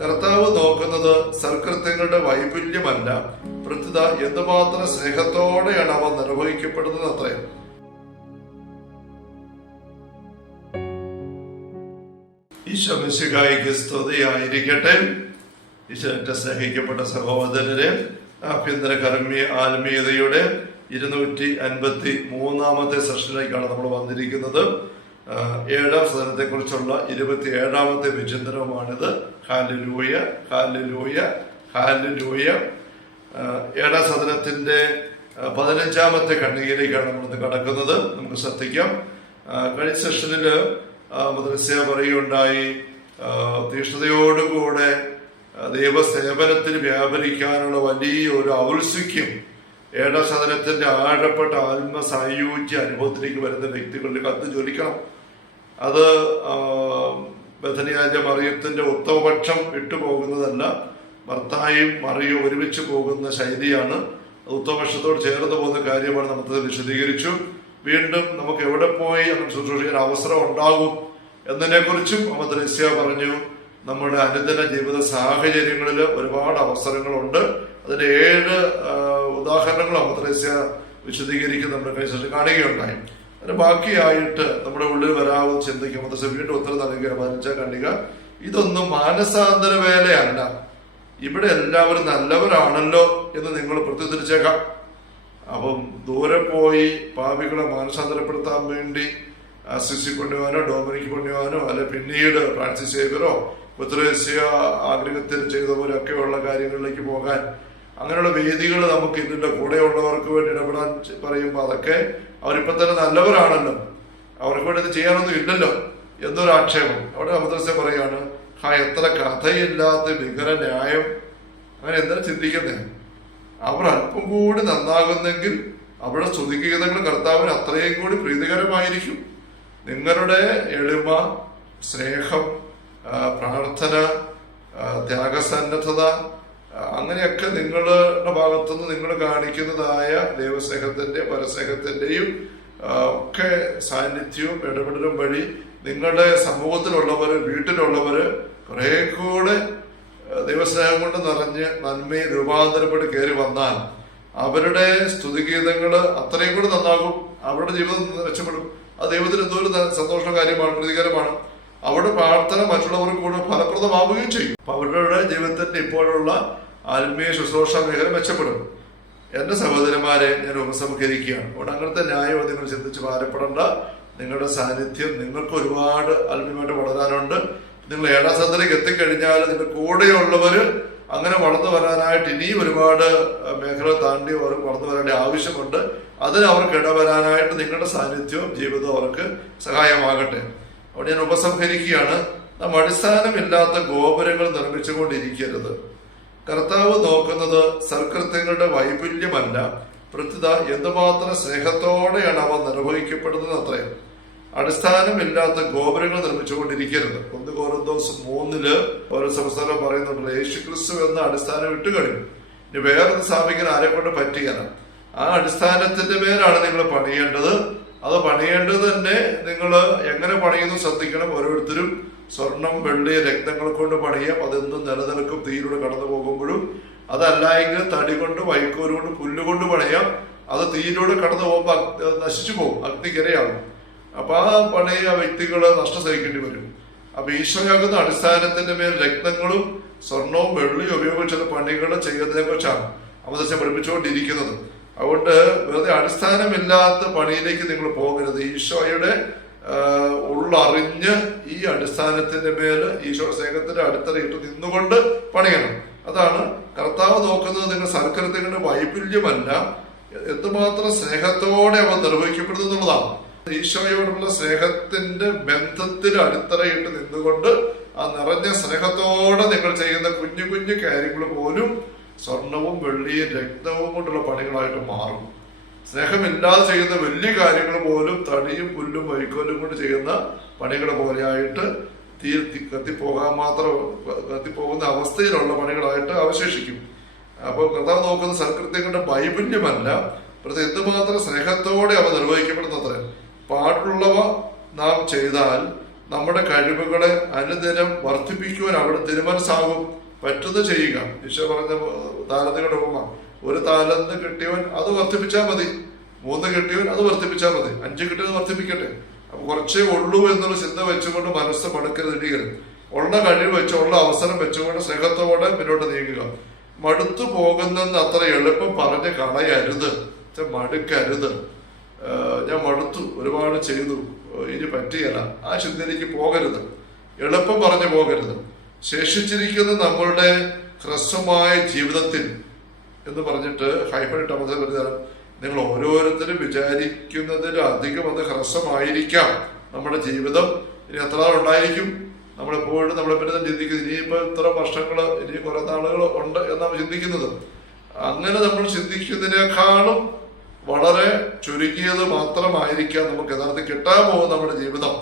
കർത്താവ് നോക്കുന്നത് സൽകൃത്യങ്ങളുടെ വൈപുല്യമല്ല, പ്രത്യുത എന്തുമാത്രം സ്നേഹത്തോടെയാണ് അവ നിർവഹിക്കപ്പെടുന്നത് അത്രയും. ഈശോ മിശിഹായിക്ക് സ്തുതിയായിരിക്കട്ടെ. ഈശോന്റെ സ്നേഹിക്കപ്പെട്ട സഹോദരരെ, ആഭ്യന്തര കർമ്മീയ ആത്മീയതയുടെ 253 സെഷനിലേക്കാണ് നമ്മൾ വന്നിരിക്കുന്നത്. 7ാം സദനത്തെ കുറിച്ചുള്ള 27ാമത്തെ വിചിന്തനവുമാണിത്. ഹല്ലേലൂയ, ഹല്ലേലൂയ, ഹല്ലേലൂയ. 7ാം സദനത്തിന്റെ 15ാമത്തെ ഖണ്ഡികയിലേക്കാണ് നമ്മളിന്ന് കടക്കുന്നത്. നമുക്ക് ശ്രദ്ധിക്കാം. കഴിഞ്ഞ സെഷനിൽ മദ്രസ പറയുകയുണ്ടായി, തീഷ്ണതയോടുകൂടെ ദൈവസേവനത്തിന് വ്യാപരിക്കാനുള്ള വലിയ ഒരു ഔത്സുക്യം 7ാം സദനത്തിന്റെ ആഴപ്പെട്ട ആത്മസായുജ്യ അനുഭവത്തിലേക്ക് വരുന്ന വ്യക്തികളുടെ കത്ത് ജ്വലിക്കണം. അത് ബഥനിയായ മറിയത്തിന്റെ ഉത്തമപക്ഷം വിട്ടുപോകുന്നതല്ല, മർത്തായും മറിയും ഒരുമിച്ച് പോകുന്ന ശൈലിയാണ്. ഉത്തമപക്ഷത്തോട് ചേർന്ന് പോകുന്ന കാര്യമാണ് നമുക്ക് വിശദീകരിച്ചു. വീണ്ടും നമുക്ക് എവിടെ പോയി നമുക്ക് ശുശ്രൂഷിക്കാൻ അവസരം ഉണ്ടാകും എന്നതിനെ കുറിച്ചും മദ്രസ്യ പറഞ്ഞു. നമ്മുടെ അനുദിന ജീവിത സാഹചര്യങ്ങളിൽ ഒരുപാട് അവസരങ്ങളുണ്ട്. അതിന്റെ 7 ഉദാഹരണങ്ങൾ മദ്രസ്യ വിശദീകരിക്കുന്ന നമ്മുടെ കഴിഞ്ഞ കാണുകയുണ്ടായി. അതിന് ബാക്കിയായിട്ട് നമ്മുടെ ഉള്ളിൽ വരാവുന്ന ചിന്തിക്കും. മദ്രസ്യ വീണ്ടും ഉത്തരം നൽകുക. 15ാം ഖണ്ഡിക. ഇതൊന്നും മാനസാന്തര വേലയല്ല, ഇവിടെ എല്ലാവരും നല്ലവരാണല്ലോ എന്ന് നിങ്ങൾ പ്രത്യുദ്ധരിച്ചേക്കാം. അപ്പം ദൂരെ പോയി പാപികളെ മാനസാന്തരപ്പെടുത്താൻ വേണ്ടി സിസി കൊണ്ടുപോകാനോ ഡൊമിനിക് കൊണ്ടുപോകാനോ അല്ലെ പിന്നീട് ഫ്രാൻസിസ് സേവ്യറോ ഉത്തരേസ്യ ആഗ്രഹത്തിൽ ചെയ്ത പോലെയൊക്കെയുള്ള കാര്യങ്ങളിലേക്ക് പോകാൻ അങ്ങനെയുള്ള വേദികൾ നമുക്ക് ഇതിന്റെ കൂടെയുള്ളവർക്ക് വേണ്ടി ഇടപെടാൻ പറയുമ്പോൾ അതൊക്കെ അവരിപ്പം തന്നെ നല്ലവരാണല്ലോ, അവർക്ക് വേണ്ടി ഇത് ചെയ്യാനൊന്നും ഇല്ലല്ലോ എന്നൊരു ആക്ഷേപം. അവിടെ മദ്രസ പറയാണ്, എത്ര കഥയില്ലാത്ത ഭീകര ന്യായം. അങ്ങനെ എന്താ ചിന്തിക്കുന്നേ? അവർ അല്പം കൂടി നന്നാകുന്നെങ്കിൽ അവിടെ സ്തുതിഗീതങ്ങൾ കർത്താവിന് അത്രയും കൂടി പ്രീതികരമായിരിക്കും. നിങ്ങളുടെ എളിമ, സ്നേഹം, പ്രാർത്ഥന, ത്യാഗസന്നദ്ധത, അങ്ങനെയൊക്കെ നിങ്ങളുടെ ഭാഗത്തുനിന്ന് നിങ്ങൾ കാണിക്കുന്നതായ ദൈവസ്നേഹത്തിന്റെ പരസ്നേഹത്തിന്റെയും ഒക്കെ സാന്നിധ്യവും ഇടപെടലും വഴി നിങ്ങളുടെ സമൂഹത്തിലുള്ളവര്, വീട്ടിലുള്ളവര് കുറെ കൂടെ ദൈവസ്നേഹം കൊണ്ട് നിറഞ്ഞ് നന്മയിൽ രൂപാന്തരപ്പെട്ട് കയറി വന്നാൽ അവരുടെ സ്തുതിഗീതങ്ങള് അത്രയും കൂടെ നന്നാകും. അവരുടെ ജീവിതം മെച്ചപ്പെടും. അത് ദൈവത്തിന് എന്തോരം സന്തോഷ കാര്യമാണ്, പ്രതികരമാണ്. അവരുടെ പ്രാർത്ഥന മറ്റുള്ളവർക്ക് കൂടെ ഫലപ്രദമാവുകയും ചെയ്യും. അപ്പൊ അവരുടെ ജീവിതത്തിന്റെ ഇപ്പോഴുള്ള ആത്മീയ ശുശ്രൂഷ മേഖല മെച്ചപ്പെടും. എന്റെ സഹോദരന്മാരെ ഞാൻ ഉപസംഹരിക്കുകയാണ്. അതുകൊണ്ട് അങ്ങനത്തെ ന്യായവാദികൾ ചിന്തിച്ച് ഭാരപ്പെടേണ്ട. നിങ്ങളുടെ സാന്നിധ്യം നിങ്ങൾക്ക് ഒരുപാട് ആത്മീയമായിട്ട് വളരാനുണ്ട്. നിങ്ങൾ 7ാം സദനത്തിലേക്ക് എത്തിക്കഴിഞ്ഞാൽ നിങ്ങളുടെ കൂടെയുള്ളവര് അങ്ങനെ വളർന്നു വരാനായിട്ട് ഇനിയും ഒരുപാട് മേഖല താണ്ടി അവർ വളർന്നു വരേണ്ട ആവശ്യമുണ്ട്. അതിന് അവർക്ക് ഇടവരാനായിട്ട് നിങ്ങളുടെ സാന്നിധ്യവും ജീവിതവും അവർക്ക് സഹായമാകട്ടെ. അവിടെ ഞാൻ ഉപസംഹരിക്കുകയാണ്. നാം അടിസ്ഥാനമില്ലാത്ത ഗോപുരങ്ങൾ നിർമ്മിച്ചുകൊണ്ടിരിക്കരുത്. കർത്താവ് നോക്കുന്നത് സൽകൃത്യങ്ങളുടെ വൈപുല്യമല്ല, പ്രത്യുത എന്തുമാത്രം സ്നേഹത്തോടെയാണ് അവ നിർവഹിക്കപ്പെടുന്നത് അത്രയും. അടിസ്ഥാനമില്ലാത്ത ഗോപുരങ്ങൾ നിർമ്മിച്ചുകൊണ്ടിരിക്കരുത്. 1 കൊരിന്തോസ് 3 ഓരോ സംസ്ഥാനം പറയുന്നുണ്ട്, യേശുക്രിസ്തു എന്ന അടിസ്ഥാനം ഇട്ട് കഴിഞ്ഞു, ഇനി വേറൊന്ന് സ്ഥാപിക്കാൻ ആരെ കൊണ്ട് പറ്റുകയാണ്. ആ അടിസ്ഥാനത്തിന്റെ പേരാണ് നിങ്ങൾ പണിയേണ്ടത്. അത് പണിയേണ്ടത് തന്നെ നിങ്ങൾ എങ്ങനെ പണിയുന്നു ശ്രദ്ധിക്കണം. ഓരോരുത്തരും സ്വർണം, വെള്ളി, രക്തങ്ങൾ കൊണ്ട് പണിയാം. അതെന്നും നിലനിൽക്കും തീയിലൂടെ കടന്നു പോകുമ്പോഴും. അതല്ല എങ്കിൽ തടി കൊണ്ട്, വൈക്കോല് കൊണ്ട്, പുല്ലുകൊണ്ട് പണിയാം. അത് തീയിലൂടെ കടന്നു പോകുമ്പോൾ നശിച്ചു പോകും, അഗ്നിക്കിരയാകും. അപ്പൊ ആ പണിയ വ്യക്തികള് നഷ്ടം സഹിക്കേണ്ടി വരും. അപ്പൊ ഈശോയാകുന്ന അടിസ്ഥാനത്തിന്റെ മേൽ രക്തങ്ങളും സ്വർണവും വെള്ളിയും ഉപയോഗിച്ചുള്ള പണികൾ ചെയ്യുന്നതിനെ കുറിച്ചാണ് അവതരിച്ച് പഠിപ്പിച്ചുകൊണ്ടിരിക്കുന്നത്. അതുകൊണ്ട് വെറുതെ അടിസ്ഥാനമില്ലാത്ത പണിയിലേക്ക് നിങ്ങൾ പോകരുത്. ഈശോയുടെ ഉള്ളറിഞ്ഞ് ഈ അടിസ്ഥാനത്തിന്റെ മേല് ഈശോ സ്നേഹത്തിന്റെ അടിത്തറയിട്ട് നിന്നുകൊണ്ട് പണിയണം. അതാണ് കർത്താവ് നോക്കുന്നത്. നിങ്ങൾ സൽക്കൃത്യങ്ങളുടെ വൈപുല്യമല്ല, എന്തുമാത്രം സ്നേഹത്തോടെ അവ നിർവഹിക്കപ്പെടുന്നു എന്നുള്ളതാണ്. ഈശോയോടുള്ള സ്നേഹത്തിന്റെ ബന്ധത്തിൽ അടിത്തറയിട്ട് നിന്നുകൊണ്ട് ആ നിറഞ്ഞ സ്നേഹത്തോടെ നിങ്ങൾ ചെയ്യുന്ന കുഞ്ഞു കുഞ്ഞു കാര്യങ്ങൾ പോലും സ്വർണവും വെള്ളിയും രക്തവും കൊണ്ടുള്ള പണികളായിട്ട് മാറും. സ്നേഹമില്ലാതെ ചെയ്യുന്ന വലിയ കാര്യങ്ങൾ പോലും തടിയും പുല്ലും വൈക്കോലും കൊണ്ട് ചെയ്യുന്ന പണികൾ പോലെയായിട്ട് കത്തിപ്പോകുന്ന അവസ്ഥയിലുള്ള പണികളായിട്ട് അവശേഷിക്കും. അപ്പോൾ കർത്താവ് നോക്കുന്ന സൽകൃത്യങ്ങളുടെ വൈപുല്യമല്ല, പ്രത്യേകം എന്തുമാത്രം സ്നേഹത്തോടെ അവ നിർവഹിക്കപ്പെടുന്നത്ര. പാടുള്ളവ നാം ചെയ്താൽ നമ്മുടെ കഴിവുകളെ അനുദിനം വർദ്ധിപ്പിക്കുവാൻ അവിടെ തിരുമനസ്സാകും. പറ്റുന്നത് ചെയ്യുക. ഈശോ പറഞ്ഞ താലന്തുകളുടെ ഉപമ, ഒരു താലന്ത് കിട്ടിയവൻ അത് വർദ്ധിപ്പിച്ചാൽ മതി, 3 കിട്ടിയവൻ അത് വർദ്ധിപ്പിച്ചാൽ മതി, 5 കിട്ടിയത് വർദ്ധിപ്പിക്കട്ടെ. അപ്പൊ കുറച്ചേ ഉള്ളൂ എന്നുള്ള ചിന്ത വെച്ചുകൊണ്ട് മനസ്സ് മടുക്കരുത്. ഉള്ള കഴിവ് വെച്ച്, ഉള്ള അവസരം വെച്ചുകൊണ്ട് സ്നേഹത്തോടെ മുന്നോട്ട് നീങ്ങുക. മടുത്തു പോകുന്നെന്ന് അത്ര എളുപ്പം പറഞ്ഞ് കളയരുത്, മടുക്കരുത്. ഞാൻ മടുത്തു, ഒരുപാട് ചെയ്തു, ഇനി പറ്റിയല്ല, ആ ചിന്തയിലേക്ക് പോകരുത്, എളുപ്പം പറഞ്ഞു പോകരുത്. ശേഷിച്ചിരിക്കുന്ന നമ്മളുടെ ഹ്രസ്വമായ ജീവിതത്തിൽ എന്ന് പറഞ്ഞിട്ട് ഹൈഫൈഡ് ടമസ് പറഞ്ഞാൽ, നിങ്ങൾ ഓരോരുത്തരും വിചാരിക്കുന്നതിൽ അധികം അത് ഹ്രസ്വമായിരിക്കാം നമ്മുടെ ജീവിതം. ഇനി എത്ര നാളുണ്ടായിരിക്കും? നമ്മളെപ്പോഴും നമ്മളെപ്പറ്റി ചിന്തിക്കുന്നത് ഇനിയിപ്പോൾ ഇത്ര വർഷങ്ങൾ, ഇനി കുറെ നാളുകൾ ഉണ്ട് എന്നാണ് ചിന്തിക്കുന്നത്. അങ്ങനെ നമ്മൾ ചിന്തിക്കുന്നതിനേക്കാളും വളരെ ചുരുങ്ങിയത് മാത്രമായിരിക്കാം നമുക്ക് യഥാർത്ഥത്തിൽ കിട്ടാൻ പോകുന്ന നമ്മുടെ ജീവിതം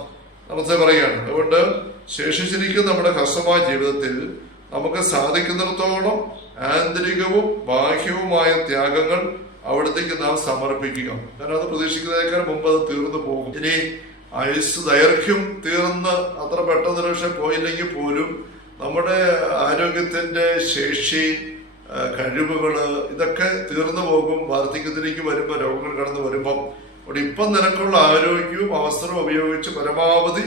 നമുക്ക് പറയുകയാണ്. അതുകൊണ്ട് ശേഷിച്ചിരിക്കുന്ന നമ്മുടെ ഹ്രസ്വമായ ജീവിതത്തിൽ നമുക്ക് സാധിക്കുന്നിടത്തോളം ആന്തരികവും ബാഹ്യവുമായ ത്യാഗങ്ങൾ അവിടത്തേക്ക് നാം സമർപ്പിക്കുക. കാരണം അത് പ്രതീക്ഷിക്കുന്നതിനേക്കാൾ മുമ്പ് അത് തീർന്നു പോകും. ഇനി ആയുസ് ദൈർഘ്യം തീർന്ന് അത്ര പെട്ടെന്ന് പക്ഷെ പോയില്ലെങ്കിൽ പോലും നമ്മുടെ ആരോഗ്യത്തിന്റെ ശേഷി, കഴിവുകള് ഇതൊക്കെ തീർന്നു പോകും. വാർദ്ധക്യത്തിലേക്ക് വരുമ്പോൾ, രോഗങ്ങൾ കടന്നു വരുമ്പം അവിടെ ഇപ്പം നിനക്കുള്ള ആരോഗ്യവും അവസരവും ഉപയോഗിച്ച് പരമാവധി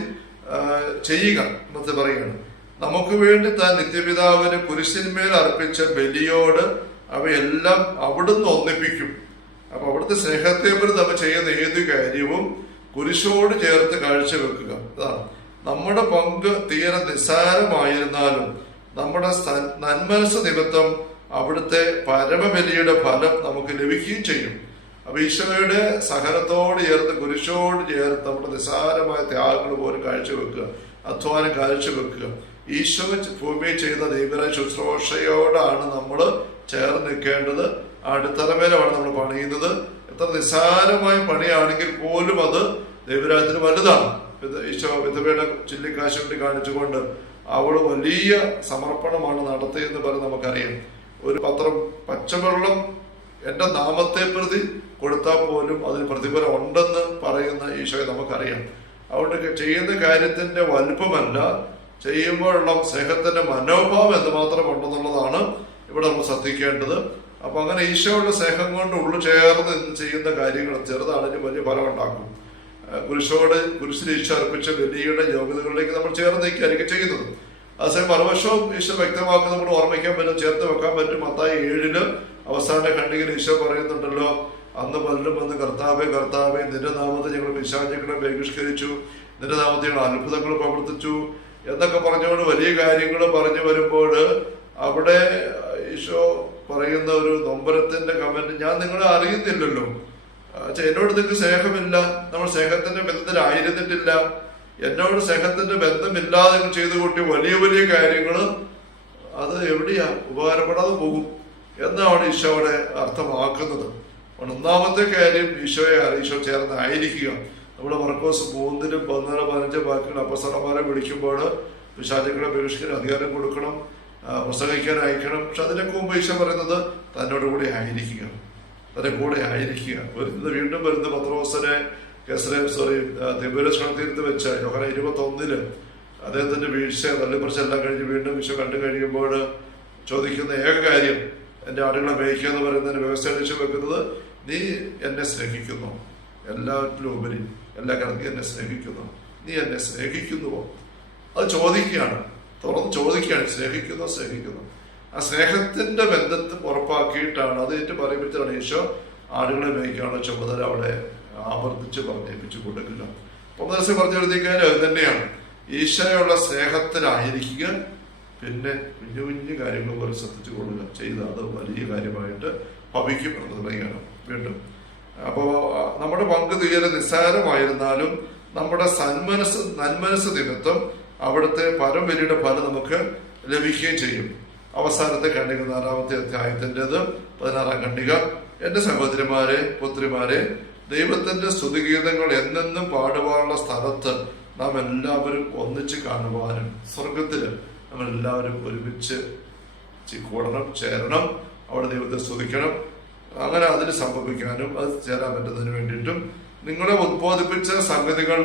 ചെയ്യുക എന്നൊക്കെ പറയുകയാണ്. നമുക്ക് വേണ്ടി താൻ നിത്യപിതാവിന് കുരിശിന്മേൽ അർപ്പിച്ച ബലിയോട് അവയെല്ലാം അവിടുന്ന് ഒന്നിപ്പിക്കും. അപ്പൊ അവിടുത്തെ സ്നേഹത്തെ പറ്റി നമ്മൾ ചെയ്യുന്ന ഏത് കാര്യവും കുരിശോട് ചേർത്ത് കാഴ്ചവെക്കുക. അതാണ് നമ്മുടെ പങ്ക്. തീരെ നിസ്സാരമായിരുന്നാലും നമ്മുടെ നന്മനസ് നിമിത്തം അവിടുത്തെ പരമബലിയുടെ ഫലം നമുക്ക് ലഭിക്കുകയും ചെയ്യും. അപ്പൊ ഈശോയുടെ സഹനത്തോട് ചേർത്ത്, കുരിശോട് ചേർത്ത് നമ്മുടെ നിസ്സാരമായ ത്യാഗങ്ങൾ പോലും കാഴ്ചവെക്കുക, അധ്വാനം കാഴ്ചവെക്കുക. ഈശോ ഭൂമിയിൽ ചെയ്ത ദൈവരായ ശുശ്രൂഷയോടാണ് നമ്മൾ ചേർന്ന് നിൽക്കേണ്ടത്. അടിത്തറമേലാണ് നമ്മൾ പണിയുന്നത്. എത്ര നിസ്സാരമായ പണിയാണെങ്കിൽ പോലും അത് ദൈവരാജ്യത്തിന് വലുതാണ്. ഈശോ വിധവയുടെ ചില്ലിക്കാശ് വേണ്ടി കാണിച്ചുകൊണ്ട് അവള് വലിയ സമർപ്പണമാണ് നടത്തിയെന്ന് പറഞ്ഞ് നമുക്കറിയാം. ഒരു പത്രം പച്ചവെള്ളം എന്റെ നാമത്തെ പ്രതി കൊടുത്താൽ പോലും അതിന് പ്രതിഫലം ഉണ്ടെന്ന് പറയുന്ന ഈശോയെ നമുക്കറിയാം. അതുകൊണ്ട് ചെയ്യുന്ന കാര്യത്തിന്റെ വലുപ്പമല്ല, ചെയ്യുമ്പോഴുള്ള സ്നേഹത്തിന്റെ മനോഭാവം എന്തുമാത്രം ഉണ്ടെന്നുള്ളതാണ് ഇവിടെ നമ്മൾ ശ്രദ്ധിക്കേണ്ടത്. അപ്പൊ അങ്ങനെ ഈശോയുടെ സ്നേഹം കൊണ്ട് ഉള്ളു ചേർന്ന് ചെയ്യുന്ന കാര്യങ്ങൾ ചെറുതാണെങ്കിലും വലിയ ഫലം ഉണ്ടാക്കും. കുരിശിൽ ഈശോ അർപ്പിച്ച ബലിയുടെ യോഗ്യതകളിലേക്ക് നമ്മൾ ചേർന്ന് നിൽക്കുകയായിരിക്കും ചെയ്യുന്നത്. അതേസമയം മറുവശവും ഈശോ വ്യക്തമാക്കി നമ്മൾ ഓർമ്മിക്കാൻ പറ്റും, ചേർത്ത് വെക്കാൻ പറ്റും. മത്തായി 7 അവസാന ഖണ്ഡികയിൽ ഈശോ പറയുന്നുണ്ടല്ലോ, അന്ന് പലരും വന്ന് കർത്താവേ കർത്താവേ നിന്റെ നാമത്തെ ഞങ്ങൾ പിശാചുക്കളെ ബഹിഷ്കരിച്ചു, നിന്റെ നാമത്തെ ഞങ്ങൾ അത്ഭുതങ്ങൾ പ്രവർത്തിച്ചു എന്നൊക്കെ പറഞ്ഞുകൊണ്ട് വലിയ കാര്യങ്ങൾ പറഞ്ഞു വരുമ്പോൾ അവിടെ ഈശോ പറയുന്ന ഒരു നൊമ്പരത്തിന്റെ കമന്റ്, ഞാൻ നിങ്ങളെ അറിയുന്നില്ലല്ലോ, എന്നോട് നിങ്ങൾക്ക് സ്നേഹമില്ല, നമ്മൾ സ്നേഹത്തിന്റെ ബന്ധത്തിലായിരുന്നിട്ടില്ല, എന്നോട് സ്നേഹത്തിന്റെ ബന്ധമില്ലാതെ ചെയ്തു കൂട്ടി വലിയ വലിയ കാര്യങ്ങൾ അത് എവിടെയാ ഉപകാരപ്പെടാതെ പോകും എന്നാണ് ഈശോ അവിടെ അർത്ഥമാക്കുന്നത്. ഒന്നാമത്തെ കാര്യം ഈശോ ചേർന്നായിരിക്കുക. നമ്മുടെ മർക്കോസ് 3, 14, 15 വാക്കുകൾ അപ്പസ്തലന്മാരെ വിളിക്കുമ്പോൾ പിശാചുക്കളെ ബഹിഷ്കരിക്കാൻ അധികാരം കൊടുക്കണം, പ്രസംഗിക്കാൻ അയക്കണം. പക്ഷെ അതിനൊക്കെ മുമ്പ് ഈശോ പറയുന്നത് തന്നോട് കൂടെ ആയിരിക്കുക, തന്റെ കൂടെ ആയിരിക്കുക. വീണ്ടും വരുന്ന പത്രോസിനെ തിബേരിയസ് കടൽത്തീരത്ത് വെച്ച് യോഹന്നാൻ 21 അദ്ദേഹത്തിന്റെ വീഴ്ച തള്ളിപ്പറിച്ചെല്ലാം കഴിഞ്ഞ് വീണ്ടും ഈശോ കണ്ടു കഴിയുമ്പോൾ ചോദിക്കുന്ന ഏക കാര്യം, എന്റെ ആടുകളെ മേയ്ക്കുക എന്ന് പറയുന്നതിന് വ്യവസ്ഥ അടിച്ചു വെക്കുന്നത്, നീ എന്നെ സ്നേഹിക്കുന്നു, എല്ലാറ്റിലും ഉപരി എല്ലാ കാലത്തും എന്നെ സ്നേഹിക്കുന്നു, നീ എന്നെ സ്നേഹിക്കുന്നുവോ? അത് ചോദിക്കുകയാണ്, തുറന്ന് ചോദിക്കുകയാണ്, സ്നേഹിക്കുന്നു. ആ സ്നേഹത്തിന്റെ ബന്ധത്തെ ഉറപ്പാക്കിയിട്ടാണ് അത് ഏറ്റു പറയുമ്പോഴാണ് ഈശോ ആടുകളെ മേയ്ക്കാനുള്ള ചുമതല അവിടെ ആവർത്തിച്ച് പറഞ്ഞേൽപ്പിച്ചു കൊടുക്കുക. അപ്പം പറഞ്ഞു കൊടുത്തേക്കാൽ അത് തന്നെയാണ് ഈശോയുള്ള സ്നേഹത്തിലായിരിക്കുക. പിന്നെ കുഞ്ഞു കുഞ്ഞു കാര്യങ്ങൾ പോലെ ശ്രദ്ധിച്ചു കൊള്ളുക, ചെയ്ത് അത് വലിയ കാര്യമായിട്ട് ഭവിക്കും എന്ന് പറയുകയാണ് വീണ്ടും. അപ്പോൾ നമ്മുടെ പങ്ക് തീരെ നിസ്സാരമായിരുന്നാലും നമ്മുടെ നന്മനസ് നിമിത്തം അവിടുത്തെ പരമ്പരയുടെ ഫലം നമുക്ക് ലഭിക്കുകയും ചെയ്യും. അവസാനത്തെ ഖണ്ഡിക 4-ാമത്തെ അധ്യായത്തിൻ്റെത് 16-ാം ഖണ്ഡിക. എന്റെ സഹോദരിമാരെ, പുത്രിമാരെ, ദൈവത്തിന്റെ സ്തുതിഗീതങ്ങൾ എന്നെന്നും പാടുവാനുള്ള സ്ഥലത്ത് നാം എല്ലാവരും ഒന്നിച്ച് കാണുവാനും സ്വർഗത്തില് നമ്മൾ എല്ലാവരും ഒരുമിച്ച് കൂടണം, ചേരണം, അവിടെ ദൈവത്തെ സ്തുതിക്കണം. അങ്ങനെ അതിന് സംഭവിക്കാനും അത് ചേരാൻ പറ്റുന്നതിന് വേണ്ടിയിട്ടും നിങ്ങളെ ഉദ്ബോധിപ്പിച്ച സംഗതികൾ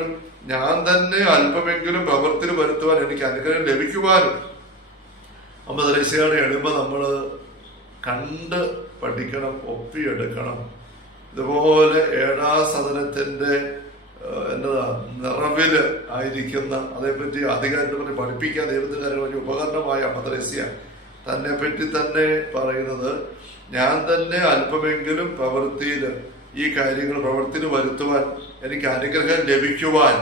ഞാൻ തന്നെ അല്പമെങ്കിലും പ്രവൃത്തിയിൽ വരുത്തുവാൻ എനിക്ക് അനുഗ്രഹം ലഭിക്കുവാനും. അമ്മ തെരേസയുടെ എളിമ നമ്മൾ കണ്ട് പഠിക്കണം, ഒപ്പിയെടുക്കണം. ഇതുപോലെ ഏഴാം സദനത്തിന്റെ എന്നതാ നിറവില് ആയിരിക്കുന്ന, അതേപ്പറ്റി അധികാരത്തെ പറ്റി പഠിപ്പിക്കാൻ ദൈവത്തിന്റെ വലിയ ഉപകരണമായ അമ്മ തെരേസ്യ തന്നെ പറ്റി തന്നെ പറയുന്നത്, ഞാൻ തന്നെ അല്പമെങ്കിലും പ്രവൃത്തിയിൽ ഈ കാര്യങ്ങൾ പ്രവൃത്തിയിൽ വരുത്തുവാൻ എനിക്ക് അനുഗ്രഹം ലഭിക്കുവാൻ.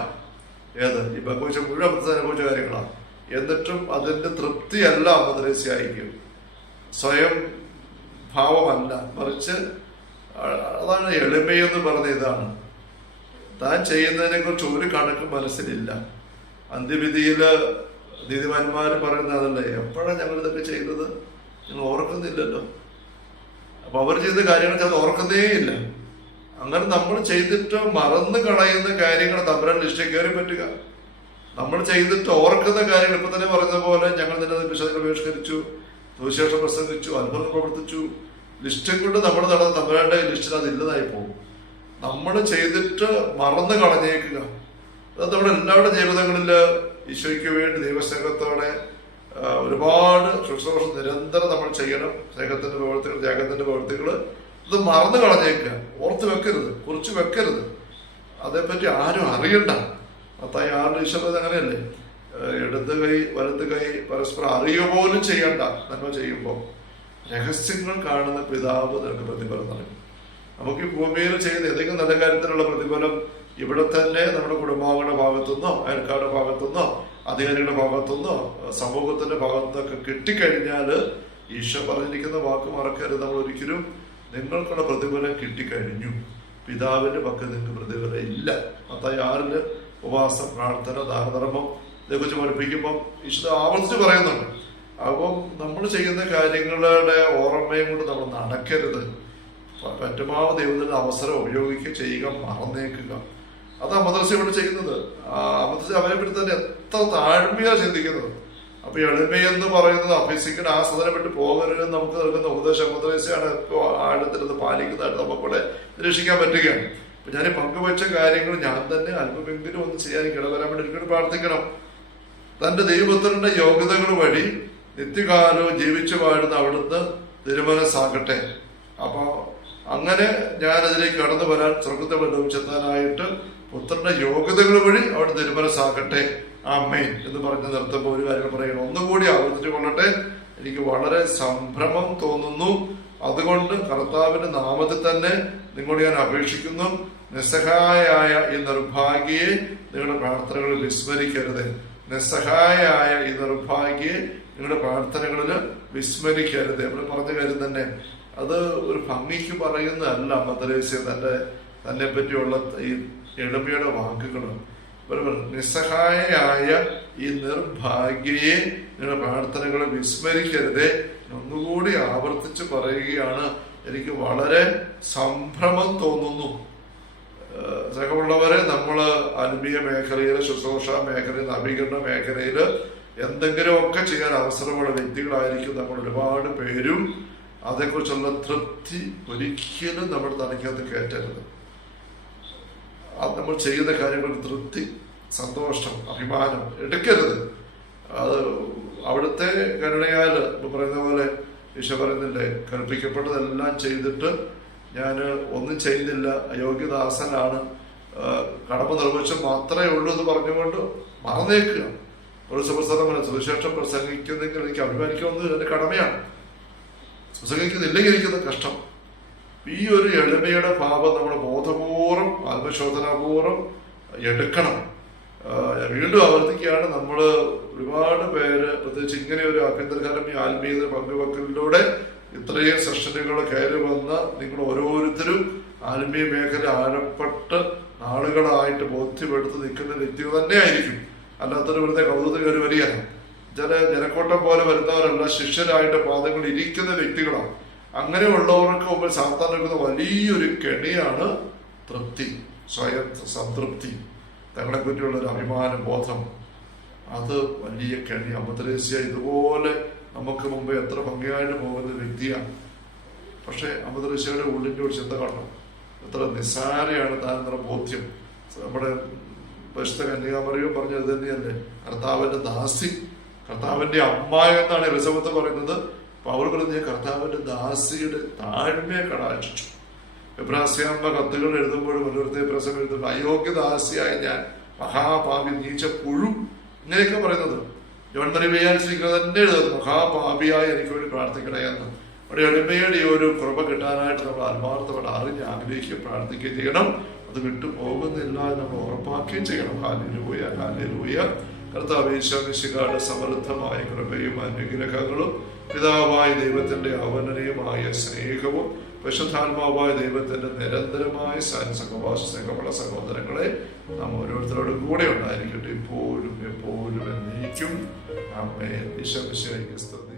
ഏത് ഈ ഭഗവച്ച മുഴുവൻ അനുഭവിച്ച കാര്യങ്ങളാണ്. എന്നിട്ടും അതിന്റെ തൃപ്തിയല്ല അമ്മ തെരേസ്യ ആയിരിക്കും, സ്വയം ഭാവമല്ല, മറിച്ച് അതാണ് എളിമയെന്ന് പറഞ്ഞ ഇതാണ്. താൻ ചെയ്യുന്നതിനെ കുറിച്ച് ഒരു കണക്കും മനസ്സിലില്ല. അന്ത്യവിധിയില് നീതിമാന്മാര് പറയുന്ന അതല്ലേ, എപ്പോഴാണ് ഞങ്ങൾ ഇതൊക്കെ ചെയ്തത്, നിങ്ങൾ ഓർക്കുന്നില്ലല്ലോ. അപ്പൊ അവർ ചെയ്ത കാര്യങ്ങൾ അത് ഓർക്കുന്നേ ഇല്ല. അങ്ങനെ നമ്മൾ ചെയ്തിട്ട് മറന്നു കളയുന്ന കാര്യങ്ങൾ തമ്പുരാൻ ലിസ്റ്റിൽ കയറി പറ്റുക. നമ്മൾ ചെയ്തിട്ട് ഓർക്കുന്ന കാര്യങ്ങൾ ഇപ്പൊ തന്നെ പറയുന്ന പോലെ, ഞങ്ങൾ തന്നെ വിശദങ്ങൾ ബഹിഷ്കരിച്ചു, സുവിശേഷം പ്രസംഗിച്ചു, അത്ഭുതം പ്രവർത്തിച്ചു, ലിസ്റ്റും കൊണ്ട് നമ്മൾ നടന്ന തമ്പുരാന്റെ ലിസ്റ്റിൽ അത് ഇല്ലതായി പോകും. നമ്മൾ ചെയ്തിട്ട് മറന്നു കളഞ്ഞേക്കുക. അത് നമ്മുടെ എല്ലാവരുടെ ജീവിതങ്ങളിൽ ഈശോയ്ക്ക് വേണ്ടി ദൈവസ്നേഹത്തോടെ ഒരുപാട് ശുശ്രൂഷ നിരന്തരം നമ്മൾ ചെയ്യണം. സ്നേഹത്തിന്റെ പ്രവർത്തികൾ, ത്യാഗത്തിന്റെ പ്രവർത്തികൾ, ഇത് മറന്നു കളഞ്ഞേക്കുക. ഓർത്ത് വെക്കരുത്, കുറിച്ച് വെക്കരുത്. അതേപ്പറ്റി ആരും അറിയണ്ട. മത്തായി 6 ഈശോ അങ്ങനെയല്ലേ, ഇടത് കൈ വലത് കൈ പരസ്പരം അറിയുക പോലും ചെയ്യണ്ട. നന്മ ചെയ്യുമ്പോൾ രഹസ്യങ്ങൾ കാണുന്ന പിതാവ് തന്നെ പ്രതിഫലം നൽകും. നമുക്ക് ഈ ഭൂമിയിൽ ചെയ്യുന്ന ഏതെങ്കിലും നല്ല കാര്യത്തിനുള്ള പ്രതിഫലം ഇവിടെ തന്നെ നമ്മുടെ കുടുംബാംഗങ്ങളുടെ ഭാഗത്തുനിന്നോ, അയൽക്കാരുടെ ഭാഗത്തുനിന്നോ, അധികാരികളുടെ ഭാഗത്തുനിന്നോ, സമൂഹത്തിന്റെ ഭാഗത്തുനിന്നൊക്കെ കിട്ടിക്കഴിഞ്ഞാൽ ഈശോ പറഞ്ഞിരിക്കുന്ന വാക്ക് മറക്കരുത്. നമ്മൾ ഒരിക്കലും നിങ്ങൾക്കുള്ള പ്രതിഫലം കിട്ടിക്കഴിഞ്ഞു, പിതാവിന്റെ പക്കൽ നിങ്ങൾക്ക് പ്രതിഫലം ഇല്ല. മത്തായി 6 ഉപവാസം, പ്രാർത്ഥന, ദാനധർമ്മം ഇതേക്കുറിച്ച് പഠിപ്പിക്കുമ്പം ഈശോ ആവർത്തിച്ച് പറയുന്നുണ്ട്. അപ്പം നമ്മൾ ചെയ്യുന്ന കാര്യങ്ങളുടെ ഓർമ്മയും കൊണ്ട് നമ്മൾ നടക്കരുത്. പറ്റുമാവ് ദൈവത്തിന്റെ അവസരം ഉപയോഗിക്കുക, ചെയ്യുക, മറന്നേക്കുക. അത് അമ്മ തെരേസ്യ ഇവിടെ ചെയ്യുന്നത്. അമ്മ തെരേസ്യ അവരെ പറ്റി തന്നെ എത്ര താഴ്മയാ ചിന്തിക്കുന്നത്. അപ്പൊ എളിമയെന്ന് പറയുന്നത് അഭ്യസിക്കുന്ന ആ സദനം വിട്ട് പോകരുതെന്ന് നമുക്ക് നൽകുന്ന ഉപദേശം അമ്മ തെരേസ്യയാണ് ആഴത്തിലത് പാലിക്കുന്നതായിട്ട് നമുക്കിവിടെ നിരീക്ഷിക്കാൻ പറ്റുകയാണ്. അപ്പൊ ഞാൻ പങ്കുവച്ച കാര്യങ്ങൾ ഞാൻ തന്നെ അല്പമെങ്കിലും ഒന്ന് ചെയ്യാൻ ഇടവരാൻ വേണ്ടി ഒരിക്കലും പ്രാർത്ഥിക്കണം. തന്റെ ദൈവത്തിന്റെ യോഗ്യതകൾ വഴി നിത്യകാലവും ജീവിച്ചു വാഴുന്ന അവിടുന്ന് തിരുമനസ്സാകട്ടെ. അപ്പൊ അങ്ങനെ ഞാൻ അതിലേക്ക് കടന്നു വരാൻ സ്വർഗത്തെ ചെത്താനായിട്ട് പുത്രന്റെ യോഗ്യതകൾ വഴി അവിടെ തിരുമനസ്സാകട്ടെ, ആമേൻ എന്ന് പറഞ്ഞ് നിർത്തുമ്പോൾ ഒരു കാര്യം പറയണം. ഒന്നുകൂടി ആവർത്തിച്ചു കൊള്ളട്ടെ. എനിക്ക് വളരെ സംഭ്രമം തോന്നുന്നു. അതുകൊണ്ട് കർത്താവിന്റെ നാമത്തിൽ തന്നെ നിങ്ങളോട് ഞാൻ അപേക്ഷിക്കുന്നു, നിസ്സഹായായ ഈ നിർഭാഗ്യയെ നിങ്ങളുടെ പ്രാർത്ഥനകളിൽ വിസ്മരിക്കരുത്. നിസ്സഹായായ ഈ നിർഭാഗ്യയെ നിങ്ങളുടെ പ്രാർത്ഥനകളിൽ വിസ്മരിക്കരുത്. നമ്മൾ പറഞ്ഞ കാര്യം തന്നെ അത് ഒരു ഭംഗിക്ക് പറയുന്നതല്ല അമ്മ തെരേസ്യ തന്നെ പറ്റിയുള്ള ഈ എളിമയുടെ വാക്കുകൾ. നിസ്സഹായായ ഈ നിർഭാഗ്യയെ നിങ്ങളുടെ പ്രാർത്ഥനകളെ വിസ്മരിക്കരുതേ. ഒന്നുകൂടി ആവർത്തിച്ച് പറയുകയാണ്. എനിക്ക് വളരെ സംഭ്രമം തോന്നുന്നു. സഹമുള്ളവരെ, നമ്മള് ആത്മീയ മേഖലയിൽ, ശുശ്രൂഷ മേഖലയിൽ, നവീകരണ മേഖലയിൽ എന്തെങ്കിലുമൊക്കെ ചെയ്യാൻ അവസരമുള്ള വ്യക്തികളായിരിക്കും നമ്മൾ ഒരുപാട് പേരും. അതേക്കുറിച്ചുള്ള തൃപ്തി ഒരിക്കലും നമ്മുടെ തലയ്ക്കകത്ത് കയറ്റരുത്. അത് നമ്മൾ ചെയ്യുന്ന കാര്യങ്ങൾക്ക് തൃപ്തി, സന്തോഷം, അഭിമാനം എടുക്കരുത്. അത് അവിടുത്തെ കരുണയാൽ പറയുന്ന പോലെ ഈശോ പറയുന്നില്ലേ, കൽപ്പിക്കപ്പെട്ടതെല്ലാം ചെയ്തിട്ട് ഞാൻ ഒന്നും ചെയ്യുന്നില്ല, അയോഗ്യദാസനാണ്, കടമ നിർവഹിച്ച് മാത്രമേ ഉള്ളൂ എന്ന് പറഞ്ഞുകൊണ്ട് മറന്നേക്കുക. ഒരു സുവിശേഷം പ്രസംഗിക്കുന്നെങ്കിൽ എനിക്ക് അഭിമാനിക്കുന്നത് എന്റെ കടമയാണ്. പ്രസംഗിക്കുന്നില്ലെങ്കിൽ എനിക്കത് കഷ്ടം. ഈ ഒരു എളിമയുടെ ഭാവം നമ്മൾ ബോധപൂർവം, ആത്മശോധനാപൂർവം എടുക്കണം. വീണ്ടും ആവർത്തിക്കുകയാണ്, നമ്മൾ ഒരുപാട് പേര് പ്രത്യേകിച്ച് ഇങ്ങനെ ഒരു ആഭ്യന്തരകാലം ഈ ആത്മീയത പങ്കുവെക്കലിലൂടെ ഇത്രയും സെഷനുകൾ കയറി വന്ന നിങ്ങൾ ഓരോരുത്തരും ആത്മീയ മേഖല ആഴപ്പെട്ട് നാളുകളായിട്ട് ബോധ്യപ്പെടുത്തി നിൽക്കുന്ന വ്യക്തികൾ തന്നെ ആയിരിക്കും. അല്ലാത്തൊരു വെറുതെ കൗതുകം കയറി വരികയാണ്. ജനക്കൂട്ടം പോലെ വരുന്നവരല്ല, ശിഷ്യരായിട്ട് പാദങ്ങൾ ഇരിക്കുന്ന വ്യക്തികളാണ്. അങ്ങനെയുള്ളവർക്ക് മുമ്പിൽ സാത്താൻ നൽകുന്ന വലിയൊരു കെണിയാണ് തൃപ്തി, സ്വയം സംതൃപ്തി, തങ്ങളെ പറ്റിയുള്ള ഒരു അഭിമാന ബോധം. അത് വലിയ കെണി. അമ്മ തെരേസ്യ ഇതുപോലെ നമുക്ക് മുമ്പ് എത്ര ഭംഗിയായിട്ട് പോകുന്ന വ്യക്തിയാണ്. പക്ഷെ അമ്മ തെരേസ്യയുടെ ഉള്ളിൻ്റെ ഒരു ചിന്ത കാണണം, എത്ര നിസ്സാരയാണ് താൻ എന്ന ബോധ്യം. നമ്മുടെ പരിശുദ്ധ കന്യകാമറിയം പറഞ്ഞത് തന്നെയല്ലേ, കർത്താവിന്റെ ദാസി, കർത്താവിന്റെ അമ്മ എന്നാണ് എലിസബത്ത് പറയുന്നത്. പൗൽ പറഞ്ഞ കർത്താവിന്റെ ദാസിയുടെ താഴ്മയെ കടാക്ഷിച്ചു. എബ്രാസ്യാമ്മ കത്തുകൾ എഴുതുമ്പോഴും ഓരോരുത്തരെ പ്രസം എഴുതുമ്പോൾ അയോഗ്യ ദാസിയായ ഞാൻ, മഹാപാപി, നീച്ച പുഴു, ഇങ്ങനെയൊക്കെ പറയുന്നത്. ജോൺ മരി വിചാരിച്ചിരിക്കുന്നത് തന്നെ എഴുതുന്നത് മഹാപാപിയായി എനിക്ക് വേണ്ടി പ്രാർത്ഥിക്കണേ എന്ന്. അവിടെ എളിമയുടെ ഈ ഒരു കൃപ കിട്ടാനായിട്ട് നമ്മൾ ആത്മാർത്ഥമായിട്ട് അറിഞ്ഞ് ആഗ്രഹിക്കുകയും പ്രാർത്ഥിക്കുകയും ചെയ്യണം. അത് വിട്ടുപോകുന്നില്ല എന്ന് നമ്മൾ ഉറപ്പാക്കുകയും ചെയ്യണം. Hallelujah, hallelujah. കർത്താവ് യേശുമിശിഹായുടെ സമൃദ്ധമായ കൃപയും അനുഗ്രഹങ്ങളും പിതാവായ ദൈവത്തിന്റെ അവനനീയമായ സ്നേഹവും പരിശുദ്ധാത്മാവായ ദൈവത്തിന്റെ നിരന്തരമായ സ്നേഹമുള്ള സഹോദരങ്ങളെ നാം ഓരോരുത്തരോടും കൂടെ ഉണ്ടായിരിക്കട്ടെ, ഇപ്പോഴും എപ്പോഴും എന്നേക്കും. ആമേൻ. ഈശോ മിശിഹായ്ക്ക് സ്തുതി.